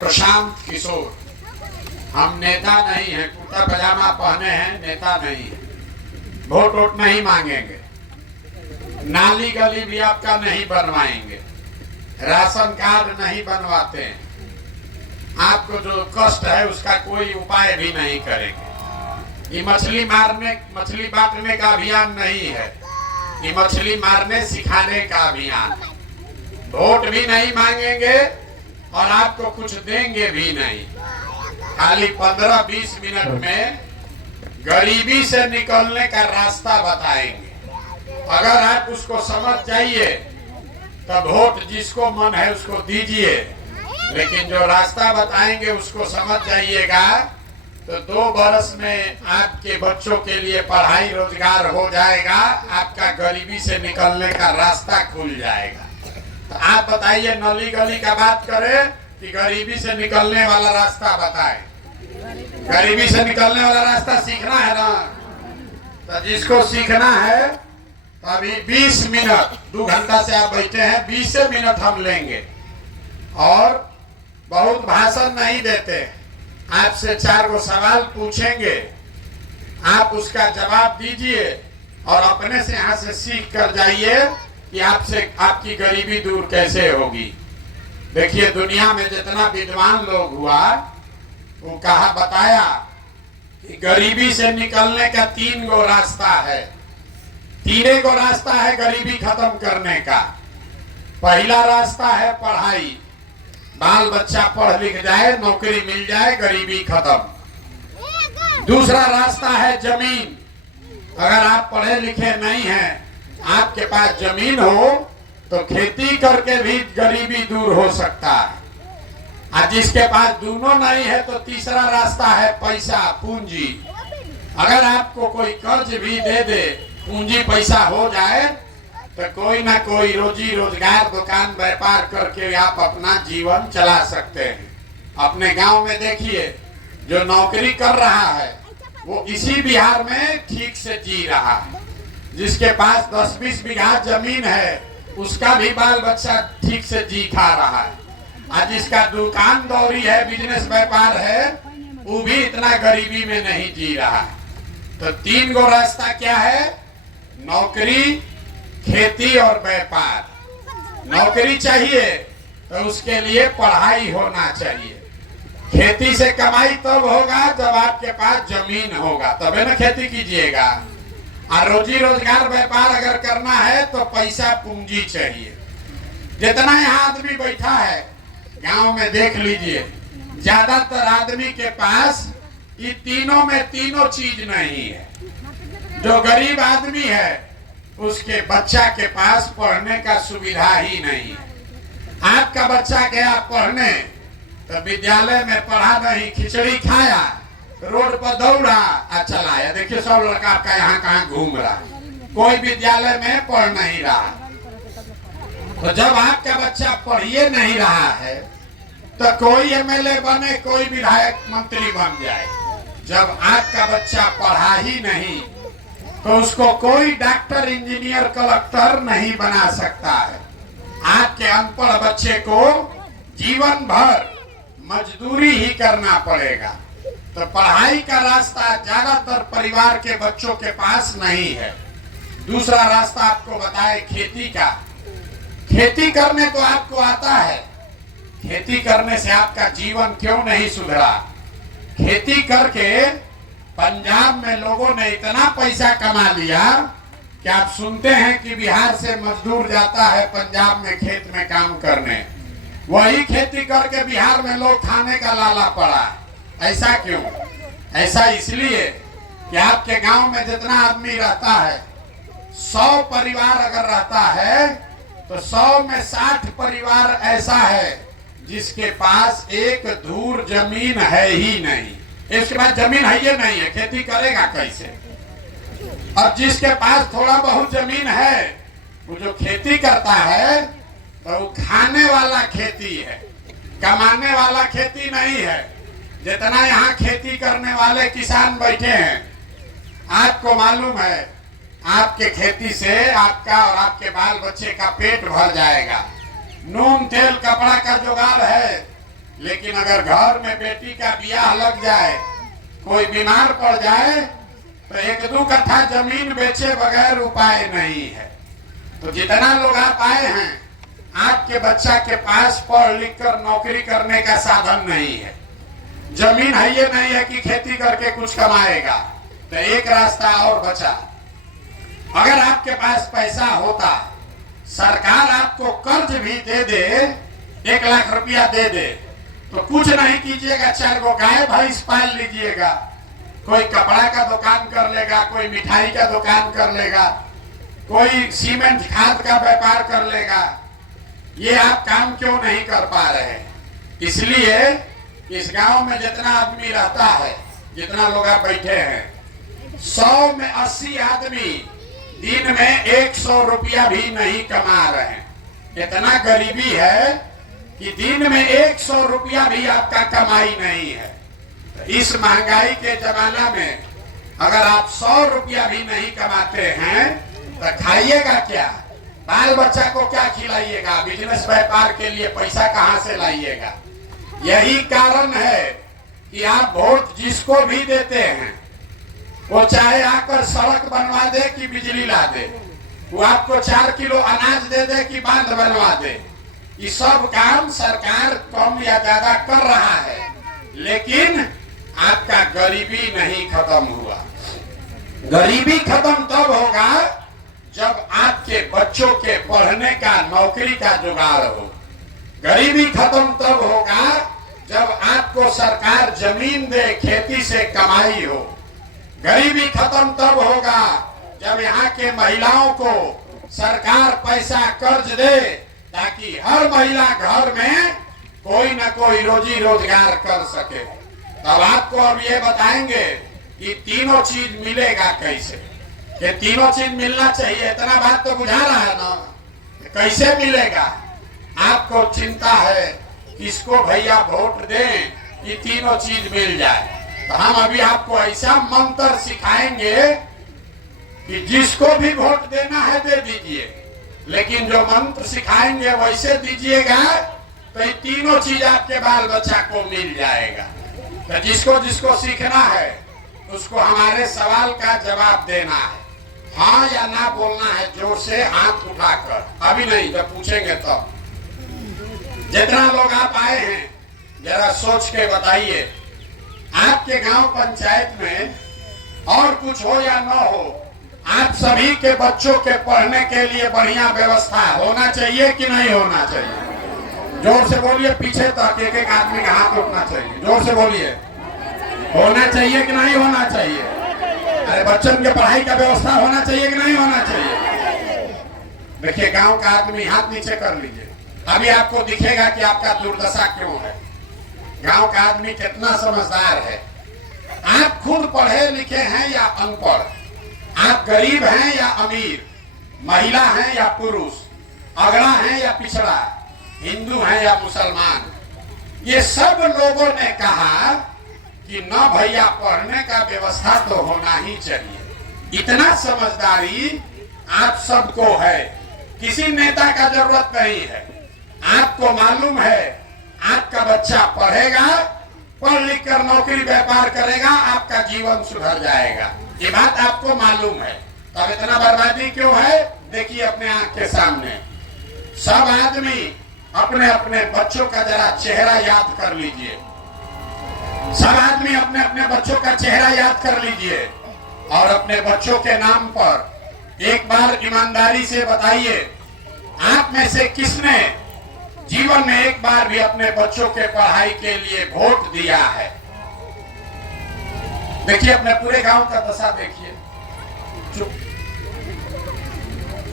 प्रशांत किशोर, हम नेता नहीं हैं, कुर्ता पजामा पहने हैं, नेता नहीं है। वोट वोट नहीं मांगेंगे, नाली गली भी आपका नहीं बनवाएंगे, राशन कार्ड नहीं बनवाते हैं, आपको जो कष्ट है उसका कोई उपाय भी नहीं करेंगे। ये मछली बांटने का अभियान नहीं है, ये मछली मारने सिखाने का अभियान। वोट भी नहीं मांगेंगे और आपको कुछ देंगे भी नहीं। खाली 15-20 मिनट में गरीबी से निकलने का रास्ता बताएंगे। अगर आप उसको समझ जाइए तो वोट जिसको मन है उसको दीजिए, लेकिन जो रास्ता बताएंगे उसको समझ जाइएगा तो 2 बरस में आपके बच्चों के लिए पढ़ाई रोजगार हो जाएगा, आपका गरीबी से निकलने का रास्ता खुल जाएगा। तो आप बताइए, नली गली का बात करें कि गरीबी से निकलने वाला रास्ता बताएं। गरीबी से निकलने वाला रास्ता सीखना है ना, तो जिसको सीखना है अभी 20 मिनट, 2 घंटा से आप बैठे हैं, 20 मिनट हम लेंगे और बहुत भाषण नहीं देते। आपसे 4 गो सवाल पूछेंगे, आप उसका जवाब दीजिए और अपने से यहाँ से सीख कर जाइए कि आपकी गरीबी दूर कैसे होगी। देखिए, दुनिया में जितना विद्वान लोग हुआ वो कहा बताया कि गरीबी से निकलने का 3 गो रास्ता है। 3 गो रास्ता है गरीबी खत्म करने का। पहला रास्ता है पढ़ाई, बाल बच्चा पढ़ लिख जाए, नौकरी मिल जाए, गरीबी खत्म। दूसरा रास्ता है जमीन। अगर आप पढ़े लिखे नहीं हैं, आपके पास जमीन हो तो खेती करके भी गरीबी दूर हो सकता है। और जिसके पास दोनों नहीं है तो तीसरा रास्ता है पैसा, पूंजी। अगर आपको कोई कर्ज भी दे दे, पूंजी पैसा हो जाए तो कोई ना कोई रोजी रोजगार, दुकान व्यापार करके आप अपना जीवन चला सकते हैं। अपने गांव में देखिए, जो नौकरी कर रहा है वो इसी बिहार में ठीक से जी रहा है। जिसके पास 10-20 बीघा जमीन है उसका भी बाल बच्चा ठीक से जी खा रहा है। और जिसका दुकान दौरी है, बिजनेस व्यापार है, वो भी इतना गरीबी में नहीं जी रहा है। तो 3 गो रास्ता क्या है? नौकरी, खेती और व्यापार। नौकरी चाहिए तो उसके लिए पढ़ाई होना चाहिए। खेती से कमाई तब होगा जब आपके पास जमीन होगा, तबे ना खेती कीजिएगा। और रोजी रोजगार व्यापार अगर करना है तो पैसा, पूंजी चाहिए। जितना यहाँ आदमी बैठा है गांव में देख लीजिए, ज्यादातर आदमी के पास ये तीनों में तीनों चीज नहीं है। जो गरीब आदमी है उसके बच्चा के पास पढ़ने का सुविधा ही नहीं है। आपका बच्चा गया पढ़ने तो विद्यालय में पढ़ा नहीं, खिचड़ी खाया, रोड पर दौड़ा और चला आया। देखिए, सब लड़का आपका यहाँ कहाँ घूम रहा है, कोई विद्यालय में पढ़ नहीं रहा। तो जब आपका बच्चा पढ़िए नहीं रहा है तो कोई एमएलए बने, कोई विधायक मंत्री बन जाए। जब आपका बच्चा पढ़ा ही नहीं तो उसको कोई डॉक्टर, इंजीनियर, कलेक्टर नहीं बना सकता है। आपके अनपढ़ बच्चे को जीवन भर मजदूरी ही करना पड़ेगा। तो पढ़ाई का रास्ता ज्यादातर परिवार के बच्चों के पास नहीं है। दूसरा रास्ता आपको बताए खेती का। खेती करने तो आपको आता है, खेती करने से आपका जीवन क्यों नहीं सुधरा? खेती करके पंजाब में लोगों ने इतना पैसा कमा लिया कि आप सुनते हैं कि बिहार से मजदूर जाता है पंजाब में खेत में काम करने। वही खेती करके बिहार में लोग खाने का लाला पड़ा। ऐसा क्यों? ऐसा इसलिए कि आपके गांव में जितना आदमी रहता है, 100 परिवार अगर रहता है तो 100 में 60 परिवार ऐसा है जिसके पास एक धूर जमीन है ही नहीं। इसके पास जमीन है ही नहीं है, खेती करेगा कैसे? और जिसके पास थोड़ा बहुत जमीन है, वो जो खेती करता है तो वो खाने वाला खेती है, कमाने वाला खेती नहीं है। जितना यहाँ खेती करने वाले किसान बैठे हैं, आपको मालूम है आपके खेती से आपका और आपके बाल बच्चे का पेट भर जाएगा। नून तेल कपड़ा का जुगाड़ है, लेकिन अगर घर में बेटी का ब्याह लग जाए, कोई बीमार पड़ जाए, तो 1-2 कट्ठा जमीन बेचे बगैर उपाय नहीं है। तो जितना लोग आप आए हैं, आपके बच्चा के पास पढ़ लिख कर नौकरी करने का साधन नहीं है, जमीन है ये नहीं है कि खेती करके कुछ कमाएगा, तो एक रास्ता और बचा। अगर आपके पास पैसा होता, सरकार आपको कर्ज भी दे दे, 1 लाख रुपया दे दे, तो कुछ नहीं कीजिएगा, 4 गो गाय भैंस पाल लीजिएगा, कोई कपड़ा का दुकान कर लेगा, कोई मिठाई का दुकान कर लेगा, कोई सीमेंट खाद का व्यापार कर लेगा। ये आप काम क्यों नहीं कर पा रहे? इसलिए इस गांव में जितना आदमी रहता है, जितना लोग आप बैठे हैं, 100 में 80 आदमी दिन में 100 रुपया भी नहीं कमा रहे हैं। इतना गरीबी है कि दिन में 100 रुपया भी आपका कमाई नहीं है। तो इस महंगाई के जमाना में अगर आप 100 रुपया भी नहीं कमाते हैं, तो खाइएगा क्या? बाल बच्चा को क्या खिलाइएगा? बिजनेस व्यापार के लिए पैसा कहां से लाइएगा? यही कारण है कि आप वोट जिसको भी देते हैं, वो चाहे आकर सड़क बनवा दे कि बिजली ला दे, वो आपको 4 किलो अनाज दे दे कि बांध बनवा दे, ये सब काम सरकार कम या ज्यादा कर रहा है, लेकिन आपका गरीबी नहीं खत्म हुआ। गरीबी खत्म तब होगा जब आपके बच्चों के पढ़ने का, नौकरी का जुगाड़ हो। गरीबी खत्म तब होगा जब आपको सरकार जमीन दे, खेती से कमाई हो। गरीबी खत्म तब होगा जब यहाँ के महिलाओं को सरकार पैसा कर्ज दे, ताकि हर महिला घर में कोई न कोई रोजी रोजगार कर सके। तब आपको अब ये बताएंगे कि तीनों चीज मिलेगा कैसे। ये तीनों चीज मिलना चाहिए, इतना बात तो बुझा रहा है ना? कैसे मिलेगा? आपको चिंता है किसको भैया वोट दें कि तीनों चीज मिल जाए। तो हम अभी आपको ऐसा मंत्र सिखाएंगे कि जिसको भी वोट देना है दे दीजिए, लेकिन जो मंत्र सिखाएंगे वैसे दीजिएगा, तो ये तीनों चीज आपके बाल बच्चा को मिल जाएगा। तो जिसको जिसको सीखना है उसको हमारे सवाल का जवाब देना है, हाँ या ना बोलना है, जोर से हाथ उठाकर। अभी नहीं, जब पूछेंगे तब। तो जितना लोग आप आए हैं, जरा सोच के बताइए, आपके गांव पंचायत में और कुछ हो या न हो, आप सभी के बच्चों के पढ़ने के लिए बढ़िया व्यवस्था होना चाहिए कि नहीं होना चाहिए? जोर से बोलिए, पीछे तक एक एक आदमी का हाथ उठना चाहिए। जोर से बोलिए, होना चाहिए कि नहीं होना चाहिए? अरे बच्चों के पढ़ाई का व्यवस्था होना चाहिए कि नहीं होना चाहिए? देखिए, गांव का आदमी हाथ नीचे कर लीजिए, अभी आपको दिखेगा कि आपका दुर्दशा क्यों है। गांव का आदमी कितना समझदार है। आप खुद पढ़े लिखे हैं या अनपढ़, आप गरीब हैं या अमीर, महिला हैं या पुरुष, अगड़ा हैं या पिछड़ा, हिंदू हैं या मुसलमान, ये सब लोगों ने कहा कि न भैया पढ़ने का व्यवस्था तो होना ही चाहिए। इतना समझदारी आप सबको है, किसी नेता का जरूरत नहीं है। आपको मालूम है आपका बच्चा पढ़ेगा, पढ़ लिख कर नौकरी व्यापार करेगा, आपका जीवन सुधर जाएगा, ये बात आपको मालूम है। तब इतना बर्बादी क्यों है? देखिए अपने आंख के सामने। सब आदमी अपने अपने बच्चों का जरा चेहरा याद कर लीजिए। सब आदमी अपने अपने बच्चों का चेहरा याद कर लीजिए और अपने बच्चों के नाम पर एक बार ईमानदारी से बताइए, आप में से किसने जीवन में एक बार भी अपने बच्चों के पढ़ाई के लिए वोट दिया है? देखिए अपने पूरे गांव का दशा देखिए।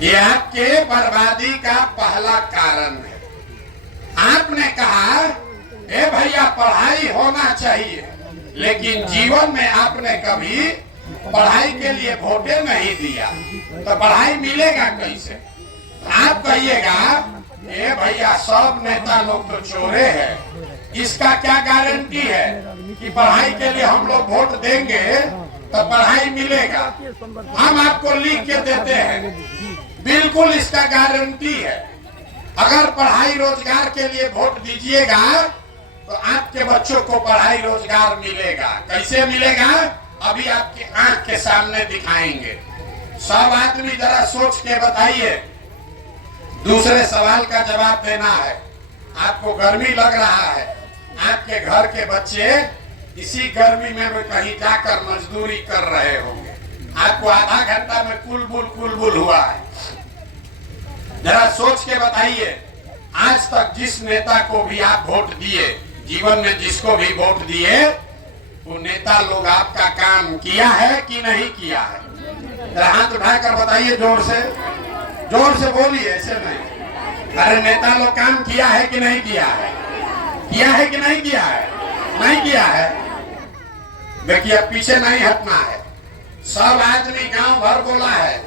ये आपके बर्बादी का पहला कारण है। आपने कहा ए भैया पढ़ाई होना चाहिए, लेकिन जीवन में आपने कभी पढ़ाई के लिए वोटे नहीं दिया, तो पढ़ाई मिलेगा कैसे? आप कहिएगा ए भैया सब नेता लोग तो चोरे हैं, इसका क्या गारंटी है कि पढ़ाई के लिए हम लोग वोट देंगे तो पढ़ाई मिलेगा? हम आपको लिख के देते हैं, बिल्कुल इसका गारंटी है। अगर पढ़ाई रोजगार के लिए वोट दीजिएगा तो आपके बच्चों को पढ़ाई रोजगार मिलेगा। कैसे मिलेगा अभी आपकी आंख के सामने दिखाएंगे। सब आदमी जरा सोच के बताइए। दूसरे सवाल का जवाब देना है। आपको गर्मी लग रहा है, आपके घर के बच्चे इसी गर्मी में भी कहीं जाकर मजदूरी कर रहे होंगे। आपको आधा घंटा में कुलबुल हुआ है। जरा सोच के बताइए, आज तक जिस नेता को भी आप वोट दिए, जीवन में जिसको भी वोट दिए, वो नेता लोग आपका काम किया है कि नहीं किया है? जरा हाथ उठाकर बताइए, जोर से बोलिए, ऐसे नहीं। अरे नेता लोग काम किया है कि नहीं किया है? किया है कि नहीं किया है? नहीं किया है। देखिए पीछे नहीं हटना है। सब आदमी गांव भर बोला है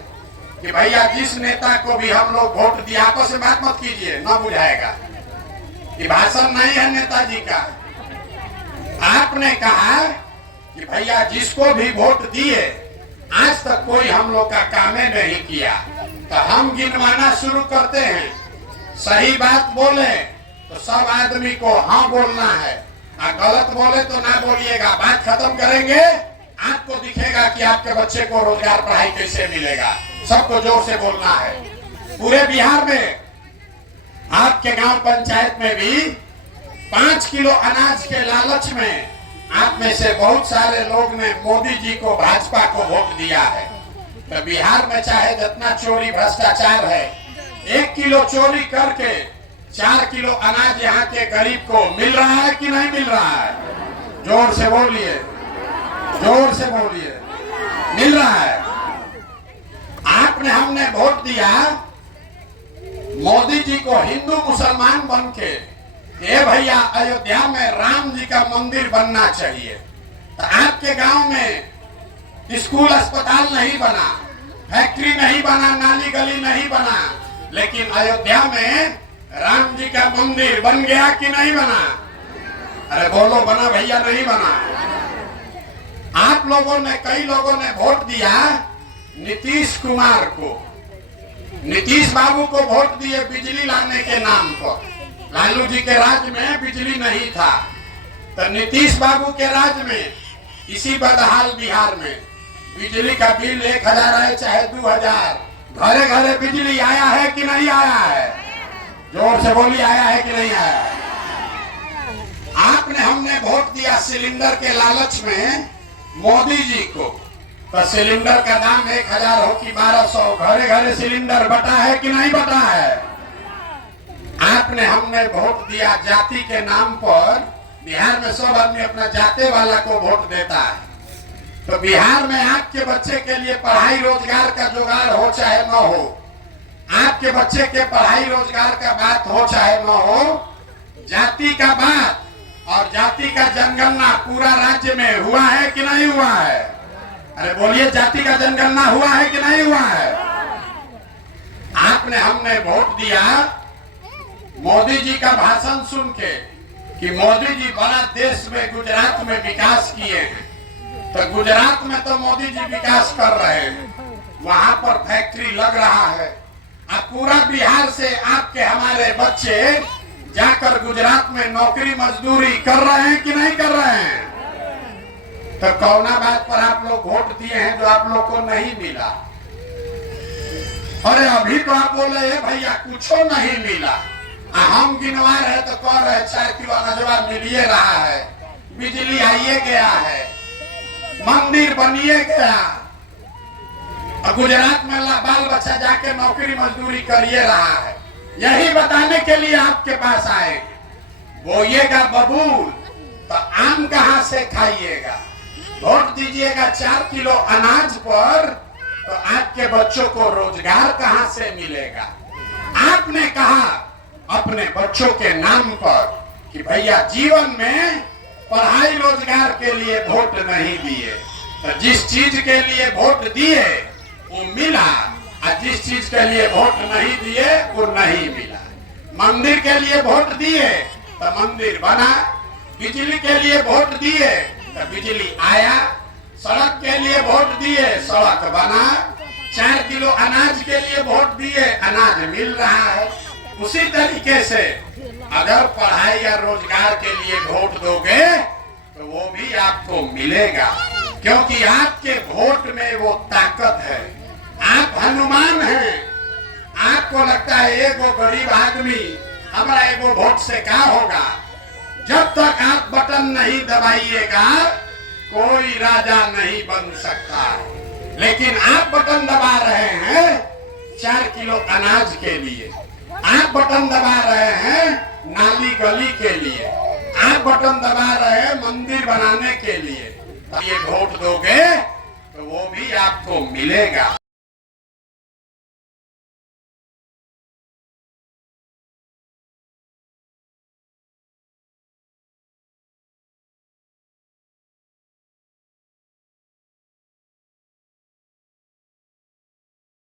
कि भैया जिस नेता को भी हम लोग वोट दिया, आपस में बात मत कीजिए, न बुझाएगा। ये भाषण नहीं है नेताजी का। आपने कहा कि भैया जिसको भी वोट दिए, आज तक कोई हम लोग का काम नहीं किया, तो हम गिनवाना शुरू करते हैं। सही बात बोले तो सब आदमी को हाँ बोलना है, और गलत बोले तो ना बोलिएगा। बात खत्म करेंगे, आपको दिखेगा कि आपके बच्चे को रोजगार पढ़ाई कैसे मिलेगा। सबको जोर से बोलना है। पूरे बिहार में आपके गांव पंचायत में भी 5 किलो अनाज के लालच में आप में से बहुत सारे लोग ने मोदी जी को, भाजपा को वोट दिया है। तो बिहार में चाहे जितना चोरी भ्रष्टाचार है, 1 किलो चोरी करके 4 किलो अनाज यहाँ के गरीब को मिल रहा है कि नहीं मिल रहा है? जोर से बोलिए, जोर से बोलिए। मिल रहा है। आपने हमने वोट दिया मोदी जी को हिंदू मुसलमान बन के, ये भैया अयोध्या में राम जी का मंदिर बनना चाहिए। तो आपके गांव में स्कूल अस्पताल नहीं बना, फैक्ट्री नहीं बना, नाली गली नहीं बना, लेकिन अयोध्या में राम जी का मंदिर बन गया कि नहीं बना? अरे बोलो, बना भैया नहीं बना? आप लोगों ने, कई लोगों ने वोट दिया नीतीश कुमार को। नीतीश बाबू को वोट दिए बिजली लाने के नाम पर। लालू जी के राज में बिजली नहीं था, तो नीतीश बाबू के राज में इसी बदहाल बिहार में बिजली का बिल 1000 है चाहे 2000, घरे घरे बिजली आया है कि नहीं आया है? जोर से बोलिए, आया है कि नहीं आया? आपने हमने वोट दिया सिलेंडर के लालच में मोदी जी को, तो सिलेंडर का दाम 1000 हो कि 1200, घरे घरे सिलेंडर बटा है कि नहीं बटा है? आपने हमने वोट दिया जाति के नाम पर। बिहार में सब आदमी अपना जाते वाला को वोट देता है। तो बिहार में आपके बच्चे के लिए पढ़ाई रोजगार का जुगाड़ हो चाहे न हो, आपके बच्चे के पढ़ाई रोजगार का बात हो चाहे न हो, जाति का बात और जाति का जनगणना पूरा राज्य में हुआ है कि नहीं हुआ है? अरे बोलिए, जाति का जनगणना हुआ है कि नहीं हुआ है? आपने हमने वोट दिया मोदी जी का भाषण सुन के कि मोदी जी बड़ा देश में, गुजरात में विकास किए हैं। तो गुजरात में तो मोदी जी विकास कर रहे हैं, वहां पर फैक्ट्री लग रहा है। अब पूरा बिहार से आपके हमारे बच्चे जाकर गुजरात में नौकरी मजदूरी कर रहे हैं कि नहीं कर रहे हैं? तो कौना बात पर आप लोग वोट दिए हैं जो आप लोग को नहीं मिला? अरे अभी तो आप बोले भैया कुछ नहीं मिला, हम गिनवा रहे तो कह रहे 4 किलो अनाज मिलिए रहा है, बिजली आइए गया है, मंदिर बनिए गया, और गुजरात में बाल बच्चा जाके नौकरी मजदूरी करिए रहा है। यही बताने के लिए आपके पास आए। बोइएगा बबूल तो आम कहां से खाइएगा? वोट दीजिएगा 4 किलो अनाज पर, तो आपके बच्चों को रोजगार कहां से मिलेगा? आपने कहा अपने बच्चों के नाम पर कि भैया जीवन में पढ़ाई रोजगार के लिए वोट नहीं दिए, तो जिस चीज के लिए वोट दिए वो मिला, और जिस चीज के लिए वोट नहीं दिए वो नहीं मिला। मंदिर के लिए वोट दिए तो मंदिर बना, बिजली के लिए वोट दिए तो बिजली आया, सड़क के लिए वोट दिए सड़क बना, 4 किलो अनाज के लिए वोट दिए अनाज मिल रहा है। उसी तरीके से अगर पढ़ाई या रोजगार के लिए वोट दोगे तो वो भी आपको मिलेगा, क्योंकि आपके वोट में वो ताकत है। आप हनुमान हैं। आपको लगता है एगो गरीब आदमी हमारा एगो वोट से क्या होगा। जब तक आप बटन नहीं दबाइएगा कोई राजा नहीं बन सकता। लेकिन आप बटन दबा रहे हैं 4 किलो अनाज के लिए, आप बटन दबा रहे हैं नाली गली के लिए, आप बटन दबा रहे हैं मंदिर बनाने के लिए। ये वोट दोगे तो वो भी आपको मिलेगा।